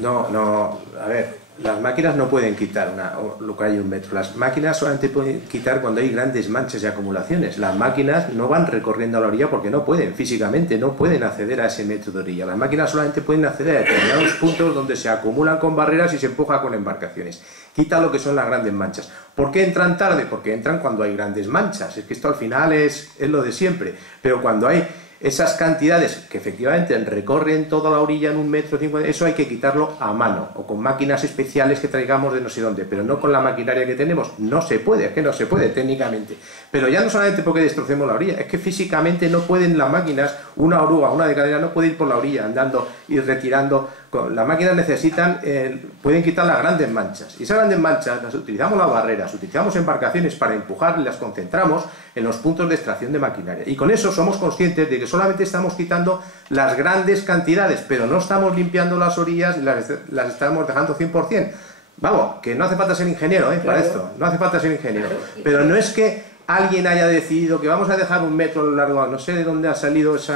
No, a ver, las máquinas no pueden quitar lo que hay 1 metro. Las máquinas solamente pueden quitar cuando hay grandes manchas y acumulaciones. Las máquinas no van recorriendo a la orilla porque no pueden, físicamente, no pueden acceder a ese metro de orilla. Las máquinas solamente pueden acceder a determinados puntos donde se acumulan con barreras y se empuja con embarcaciones. Quita lo que son las grandes manchas. ¿Por qué entran tarde? Porque entran cuando hay grandes manchas. Es que esto al final es lo de siempre. Pero cuando hay esas cantidades que efectivamente recorren toda la orilla en 1,50 metros, eso hay que quitarlo a mano o con máquinas especiales que traigamos de no sé dónde, pero no con la maquinaria que tenemos. No se puede, es que no se puede técnicamente. Pero ya no solamente porque destrocemos la orilla, es que físicamente no pueden las máquinas, una oruga, una de cadena, no puede ir por la orilla andando y retirando. Las máquinas necesitan, pueden quitar las grandes manchas. Y esas grandes manchas las utilizamos las barreras, utilizamos embarcaciones para empujar y las concentramos en los puntos de extracción de maquinaria. Y con eso somos conscientes de que solamente estamos quitando las grandes cantidades, pero no estamos limpiando las orillas y las estamos dejando 100%. Vamos, que no hace falta ser ingeniero para esto, no hace falta ser ingeniero. Pero no es que alguien haya decidido que vamos a dejar 1 metro a lo largo, no sé de dónde ha salido ese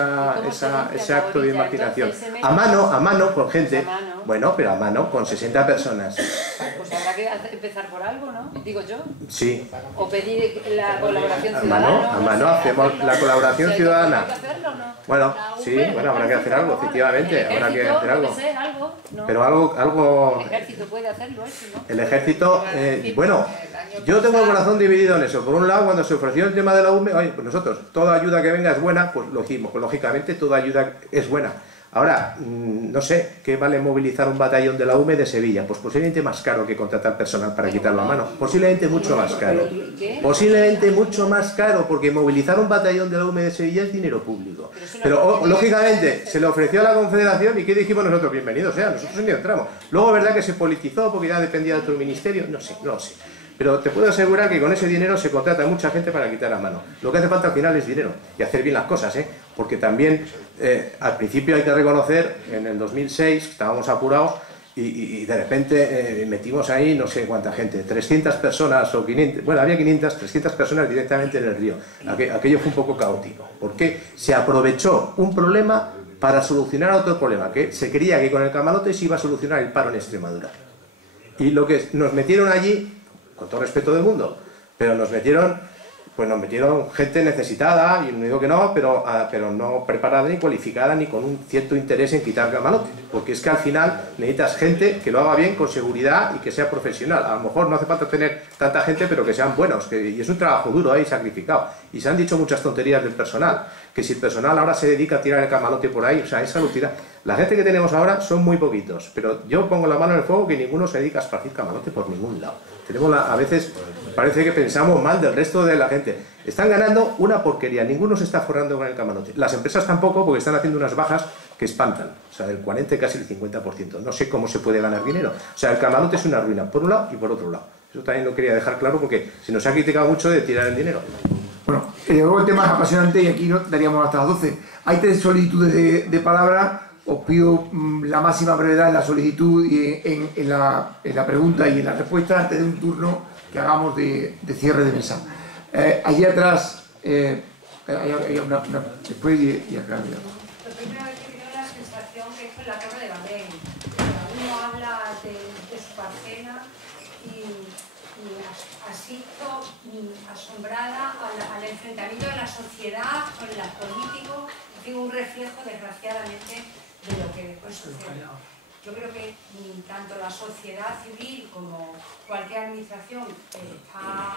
acto de imaginación. A mano, con gente, bueno, pero a mano, con 60 personas. Pues habrá que empezar por algo, ¿no? Digo yo. Sí. O pedir la colaboración ciudadana. A mano hacemos la colaboración ciudadana. ¿Hay que hacerlo o no? Bueno, sí, habrá que hacer algo, efectivamente, habrá que hacer algo. ¿no? Pero algo... El ejército puede hacerlo eso, ¿no? El ejército, bueno, yo tengo el corazón dividido en eso. Por un lado, cuando se ofreció el tema de la UME, oye, pues nosotros, toda ayuda que venga es buena, pues lo hicimos, pues lógicamente toda ayuda es buena. Ahora, no sé, ¿qué vale movilizar un batallón de la UME de Sevilla? Pues posiblemente más caro que contratar personal para quitarlo a mano. Posiblemente mucho más caro. Posiblemente mucho más caro, porque movilizar un batallón de la UME de Sevilla es dinero público. Pero, lógicamente, se le ofreció a la Confederación y ¿qué dijimos nosotros? Bienvenidos sea, nosotros ni entramos. Luego, ¿verdad que se politizó porque ya dependía de otro ministerio? No sé, no lo sé. Pero te puedo asegurar que con ese dinero se contrata a mucha gente para quitar a mano. Lo que hace falta al final es dinero y hacer bien las cosas, porque también al principio hay que reconocer, en el 2006 estábamos apurados y de repente metimos ahí no sé cuánta gente, 300 personas o 500, bueno, había 500, 300 personas directamente en el río. Aquello fue un poco caótico, porque se aprovechó un problema para solucionar otro problema, que se creía que con el camarote se iba a solucionar el paro en Extremadura. Y lo que nos metieron allí, con todo respeto del mundo, pero nos metieron gente necesitada, y no digo que no, pero no preparada ni cualificada ni con un cierto interés en quitar camarote, porque es que al final necesitas gente que lo haga bien, con seguridad y que sea profesional. A lo mejor no hace falta tener tanta gente, pero que sean buenos, y es un trabajo duro ahí, sacrificado. Y se han dicho muchas tonterías del personal, que si el personal ahora se dedica a tirar el camarote por ahí, o sea, esa lo tira. La gente que tenemos ahora son muy poquitos, pero yo pongo la mano en el fuego que ninguno se dedica a esparcir camarote por ningún lado. A veces parece que pensamos mal del resto de la gente. Están ganando una porquería, ninguno se está forrando con el camarote. Las empresas tampoco, porque están haciendo unas bajas que espantan, o sea, del 40 y casi el 50%. No sé cómo se puede ganar dinero. O sea, el camarote es una ruina, por un lado y por otro lado. Eso también lo quería dejar claro porque se nos ha criticado mucho de tirar el dinero. Bueno, luego el tema es apasionante y aquí nos daríamos hasta las 12. Hay 3 solicitudes de palabra. Os pido la máxima brevedad en la solicitud y en la pregunta y en la respuesta antes de un turno que hagamos de cierre de mesa. Allí atrás, hay una después y acá. Lo primero que tengo la sensación que es con la Torre de Babel. Uno habla de su parcela y asisto asombrada al enfrentamiento de la sociedad con el político, digo, un reflejo desgraciadamente de lo que después sucede. Yo creo que tanto la sociedad civil como cualquier administración está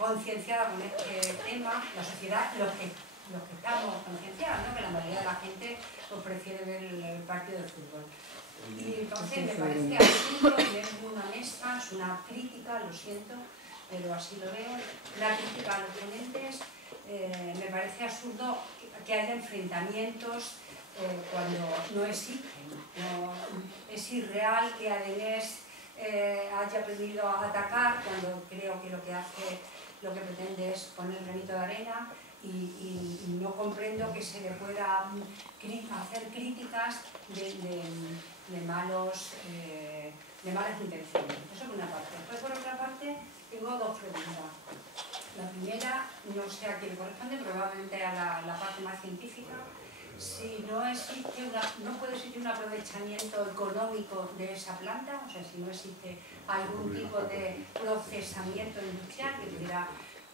concienciada con este tema. La sociedad, los que estamos concienciados, ¿no? Que la mayoría de la gente pues, prefiere ver el partido de fútbol. Y entonces me parece absurdo, y es una honesta, es una crítica, lo siento, pero así lo veo, una crítica a los ponentes. Me parece absurdo que haya enfrentamientos cuando no existen. No, es irreal que Adenés haya pedido atacar cuando creo que lo que pretende es poner el granito de arena, y no comprendo que se le pueda hacer críticas de malas intenciones. Eso por una parte. Después, por otra parte, tengo dos preguntas. La primera, no sé a quién corresponde, probablemente a la parte más científica. Si no puede existir un aprovechamiento económico de esa planta, o sea, si no existe algún tipo de procesamiento industrial que pudiera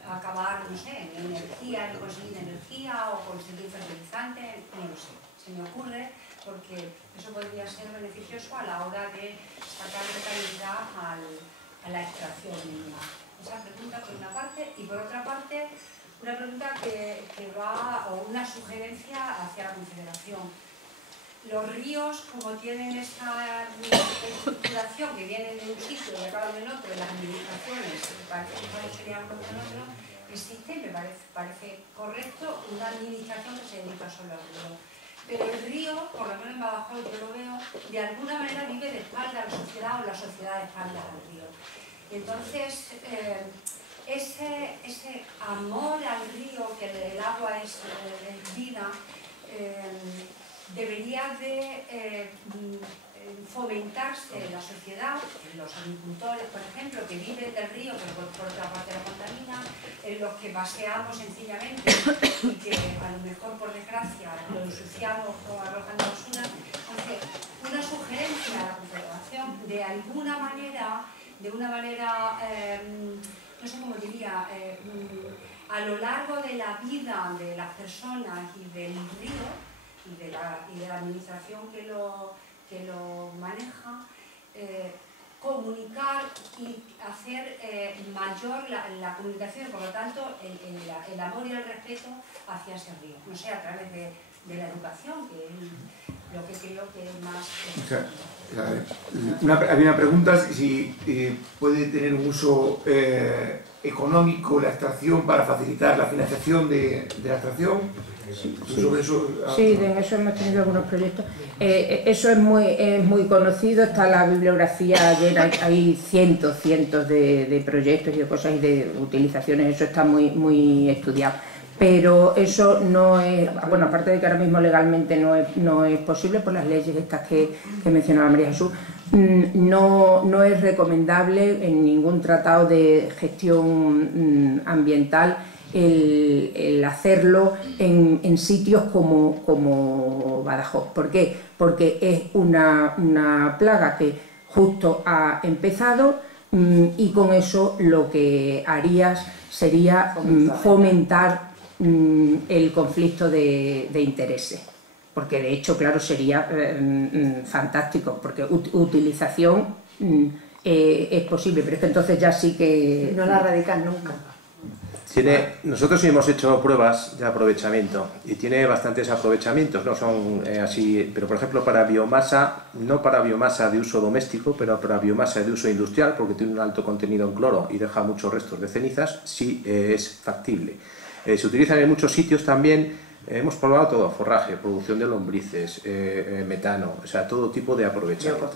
acabar, no sé, en energía, en conseguir energía o conseguir fertilizante, no lo sé. Se me ocurre porque eso podría ser beneficioso a la hora de sacar rentabilidad a la extracción mínima. Esa pregunta por una parte, y por otra parte una pregunta que va, o una sugerencia hacia la Confederación. Los ríos, como tienen esta estructuración que vienen de un sitio y acaban en otro, de las administraciones, parece que solo sería uno con otro, existe, me parece correcto, una administración que se dedica solo al río. Pero el río, por lo menos en Badajoz yo lo veo, de alguna manera vive de espalda a la sociedad, o la sociedad de espalda al río. Entonces, ese amor al río, que el agua es vida, debería de fomentarse en la sociedad, en los agricultores, por ejemplo, que viven del río, pero por otra parte lo contaminan, en los que paseamos sencillamente y que a lo mejor, por desgracia, lo ensuciamos o arrojando basura. Entonces, una sugerencia a la Confederación, de alguna manera, no sé cómo diría, a lo largo de la vida de las personas y del río y de la administración que lo maneja, comunicar y hacer mayor la comunicación, por lo tanto el amor y el respeto hacia ese río, no sé, a través de la educación, que es lo que creo que es más... Había una pregunta si puede tener un uso económico la extracción para facilitar la financiación de la extracción. Sobre eso, sí, en eso hemos tenido algunos proyectos. Eso es muy conocido, está la bibliografía llena, hay cientos de proyectos y de cosas y de utilizaciones, eso está muy estudiado. Pero eso no es, bueno, aparte de que ahora mismo legalmente no es posible por las leyes estas que mencionaba María Jesús, no es recomendable en ningún tratado de gestión ambiental el hacerlo en sitios como Badajoz. ¿Por qué? Porque es una plaga que justo ha empezado y con eso lo que harías sería fomentar el conflicto de intereses, porque de hecho, claro, sería fantástico, porque utilización es posible, pero es que entonces ya sí que... No la erradican nunca. Nosotros sí hemos hecho pruebas de aprovechamiento y tiene bastantes aprovechamientos, no son así, pero por ejemplo para biomasa, no para biomasa de uso doméstico, pero para biomasa de uso industrial, porque tiene un alto contenido en cloro y deja muchos restos de cenizas, sí es factible. Se utilizan en muchos sitios también, hemos probado todo, forraje, producción de lombrices, metano, o sea, todo tipo de aprovechamientos.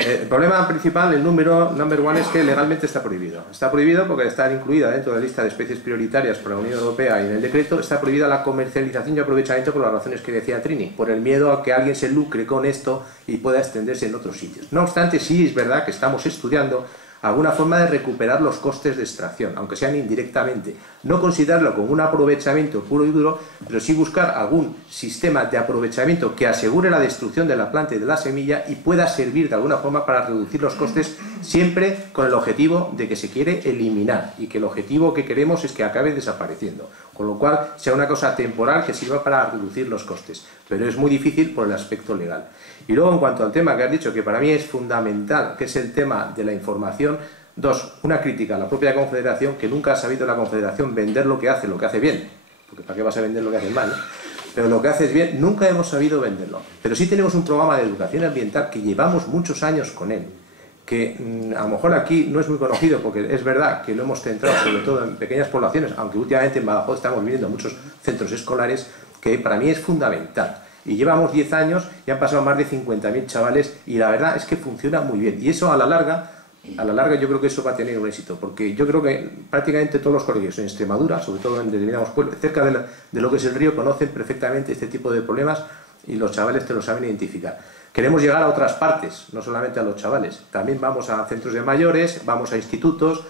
El problema principal, el number one, es que legalmente está prohibido. Está prohibido porque está incluida dentro de la lista de especies prioritarias por la Unión Europea y en el decreto está prohibida la comercialización y aprovechamiento por las razones que decía Trini, por el miedo a que alguien se lucre con esto y pueda extenderse en otros sitios. No obstante, sí es verdad que estamos estudiando alguna forma de recuperar los costes de extracción, aunque sean indirectamente. No considerarlo como un aprovechamiento puro y duro, pero sí buscar algún sistema de aprovechamiento que asegure la destrucción de la planta y de la semilla y pueda servir de alguna forma para reducir los costes, siempre con el objetivo de que se quiere eliminar y que el objetivo que queremos es que acabe desapareciendo. Con lo cual, sea una cosa temporal que sirva para reducir los costes, pero es muy difícil por el aspecto legal. Y luego, en cuanto al tema que has dicho, que para mí es fundamental, que es el tema de la información, una crítica a la propia Confederación, que nunca ha sabido la Confederación vender lo que hace bien, porque ¿para qué vas a vender lo que hace mal? pero lo que hace es bien, nunca hemos sabido venderlo. Pero sí tenemos un programa de educación ambiental que llevamos muchos años con él, que a lo mejor aquí no es muy conocido, porque es verdad que lo hemos centrado sobre todo en pequeñas poblaciones, aunque últimamente en Badajoz estamos viviendo muchos centros escolares, que para mí es fundamental. Y llevamos 10 años y han pasado más de 50.000 chavales y la verdad es que funciona muy bien. Y eso a la larga yo creo que eso va a tener un éxito, porque yo creo que prácticamente todos los colegios en Extremadura, sobre todo en determinados pueblos, cerca de lo que es el río, conocen perfectamente este tipo de problemas y los chavales te lo saben identificar. Queremos llegar a otras partes, no solamente a los chavales. También vamos a centros de mayores, vamos a institutos,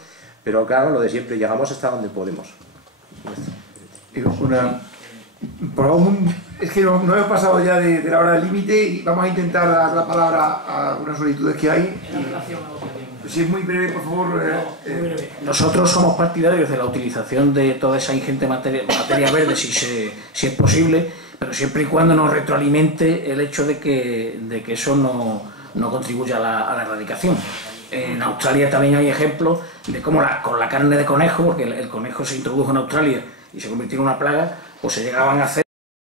pero claro, lo de siempre, llegamos hasta donde podemos. Es que nos hemos pasado ya de la hora del límite y vamos a intentar dar la palabra a algunas solicitudes que hay. Si es muy breve, por favor. Nosotros somos partidarios de la utilización de toda esa ingente materia verde, si es posible, pero siempre y cuando nos retroalimente el hecho de que eso no contribuya a la erradicación. En Australia también hay ejemplos de cómo con la carne de conejo, porque el conejo se introdujo en Australia y se convirtió en una plaga, pues se llegaban a hacer